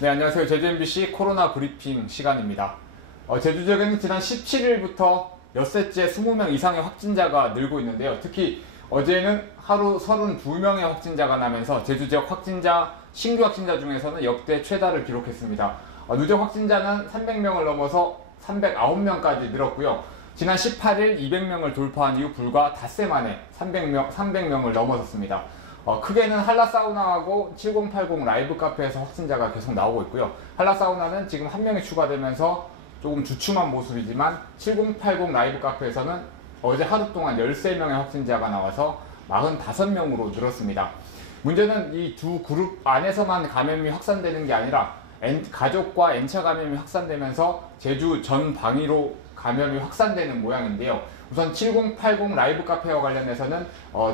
네, 안녕하세요. 제주 MBC 코로나 브리핑 시간입니다. 제주 지역에는 지난 17일부터 엿새째 20명 이상의 확진자가 늘고 있는데요. 특히 어제는 하루 32명의 확진자가 나면서 제주 지역 신규 확진자 중에서는 역대 최다를 기록했습니다. 누적 확진자는 300명을 넘어서 309명까지 늘었고요. 지난 18일 200명을 돌파한 이후 불과 닷새 만에 300명을 넘어섰습니다. 크게는 한라사우나하고 7080 라이브 카페에서 확진자가 계속 나오고 있고요. 한라사우나는 지금 한 명이 추가되면서 조금 주춤한 모습이지만 7080 라이브 카페에서는 어제 하루 동안 13명의 확진자가 나와서 45명으로 늘었습니다. 문제는 이 두 그룹 안에서만 감염이 확산되는 게 아니라 가족과 N차 감염이 확산되면서 제주 전 방위로 감염이 확산되는 모양인데요. 우선 7080 라이브 카페와 관련해서는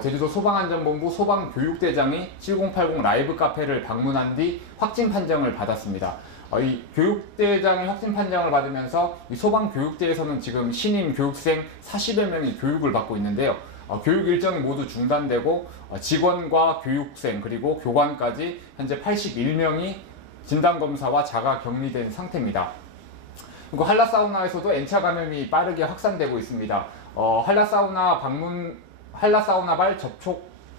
제주도 소방안전본부 소방교육대장이 7080 라이브 카페를 방문한 뒤 확진 판정을 받았습니다. 이 교육대장이 확진 판정을 받으면서 이 소방교육대에서는 지금 신임 교육생 40여 명이 교육을 받고 있는데요. 교육 일정이 모두 중단되고 직원과 교육생 그리고 교관까지 현재 81명이 진단검사와 자가격리된 상태입니다. 그리고 한라사우나에서도 N차 감염이 빠르게 확산되고 있습니다. 한라사우나발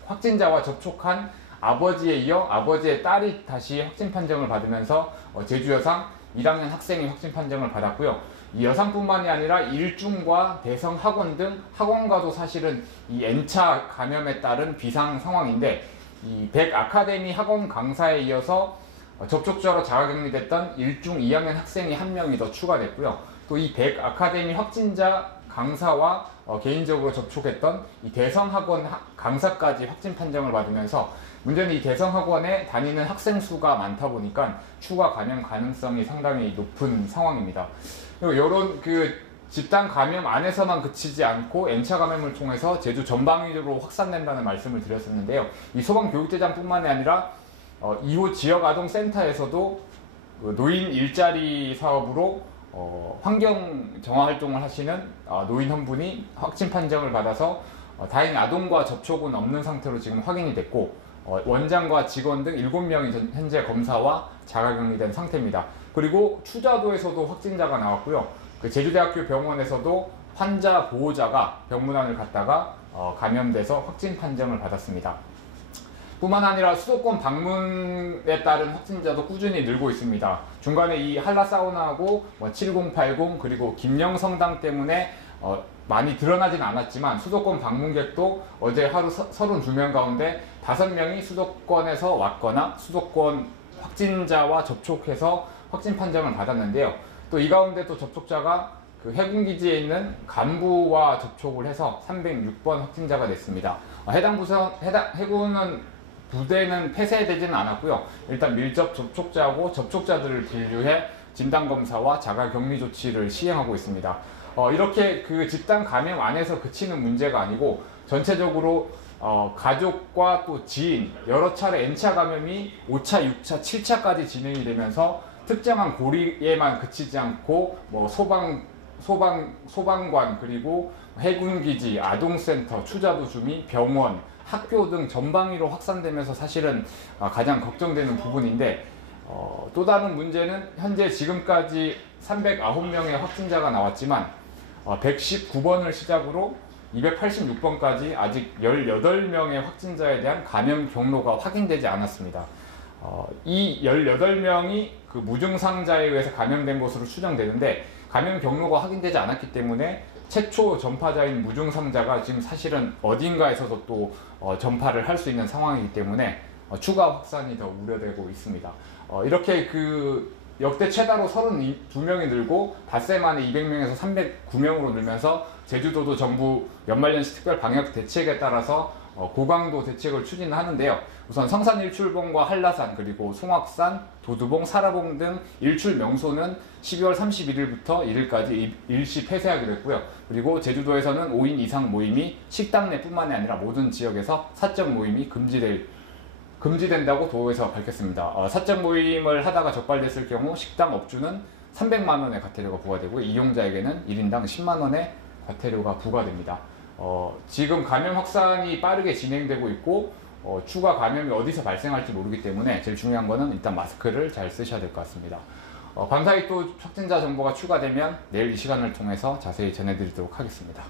확진자와 접촉한 아버지에 이어 아버지의 딸이 다시 확진 판정을 받으면서 제주 여상 1학년 학생이 확진 판정을 받았고요. 이 여상뿐만이 아니라 일중과 대성 학원 등 학원과도 사실은 이 N차 감염에 따른 비상 상황인데, 이 백 아카데미 학원 강사에 이어서 접촉자로 자가격리됐던 일중 2학년 학생이 한 명이 더 추가됐고요. 또 이 백 아카데미 확진자 강사와 개인적으로 접촉했던 이 대성학원 강사까지 확진 판정을 받으면서, 문제는 이 대성학원에 다니는 학생 수가 많다 보니까 추가 감염 가능성이 상당히 높은 상황입니다. 그리고 이런 집단 감염 안에서만 그치지 않고 N차 감염을 통해서 제주 전방위로 확산된다는 말씀을 드렸었는데요. 이 소방교육대장뿐만이 아니라 2호 지역아동센터에서도 노인 일자리 사업으로 환경 정화 활동을 하시는 노인 한 분이 확진 판정을 받아서 다행히 아동과 접촉은 없는 상태로 지금 확인이 됐고, 원장과 직원 등 7명이 현재 검사와 자가격리된 상태입니다. 그리고 추자도에서도 확진자가 나왔고요. 제주대학교 병원에서도 환자 보호자가 병문안을 갔다가 감염돼서 확진 판정을 받았습니다. 뿐만 아니라 수도권 방문에 따른 확진자도 꾸준히 늘고 있습니다. 중간에 이 한라사우나하고 7080 그리고 김영성당 때문에 많이 드러나진 않았지만 수도권 방문객도 어제 하루 32명 가운데 5명이 수도권에서 왔거나 수도권 확진자와 접촉해서 확진 판정을 받았는데요. 또 이 가운데 또 접촉자가 해군기지에 있는 간부와 접촉을 해서 306번 확진자가 됐습니다. 해당 해군은 부대는 폐쇄되지는 않았고요. 일단 밀접 접촉자하고 접촉자들을 분류해 진단검사와 자가격리 조치를 시행하고 있습니다. 이렇게 집단 감염 안에서 그치는 문제가 아니고 전체적으로 가족과 또 지인 여러 차례 N차 감염이 5차, 6차, 7차까지 진행이 되면서 특정한 고리에만 그치지 않고 소방관 그리고 해군기지, 아동센터, 추자도 주민, 병원, 학교 등 전방위로 확산되면서 사실은 가장 걱정되는 부분인데, 또 다른 문제는 현재 지금까지 309명의 확진자가 나왔지만 119번을 시작으로 286번까지 아직 18명의 확진자에 대한 감염 경로가 확인되지 않았습니다. 이 18명이 무증상자에 의해서 감염된 것으로 추정되는데, 감염 경로가 확인되지 않았기 때문에 최초 전파자인 무증상자가 지금 사실은 어딘가에서도 또 전파를 할 수 있는 상황이기 때문에 추가 확산이 더 우려되고 있습니다. 이렇게 역대 최다로 32명이 늘고 닷새 만에 200명에서 309명으로 늘면서 제주도도 정부 연말연시 특별 방역 대책에 따라서 고강도 대책을 추진하는데요. 우선 성산 일출봉과 한라산 그리고 송악산, 도두봉, 사라봉 등 일출 명소는 12월 31일부터 1일까지 일시 폐쇄하기로 했고요. 그리고 제주도에서는 5인 이상 모임이 식당 내뿐만이 아니라 모든 지역에서 사적 모임이 금지된다고 도에서 밝혔습니다. 사적 모임을 하다가 적발됐을 경우 식당 업주는 300만 원의 과태료가 부과되고 이용자에게는 1인당 10만 원의 과태료가 부과됩니다. 지금 감염 확산이 빠르게 진행되고 있고 추가 감염이 어디서 발생할지 모르기 때문에 제일 중요한 거는 일단 마스크를 잘 쓰셔야 될 것 같습니다. 밤사이 또 확진자 정보가 추가되면 내일 이 시간을 통해서 자세히 전해드리도록 하겠습니다.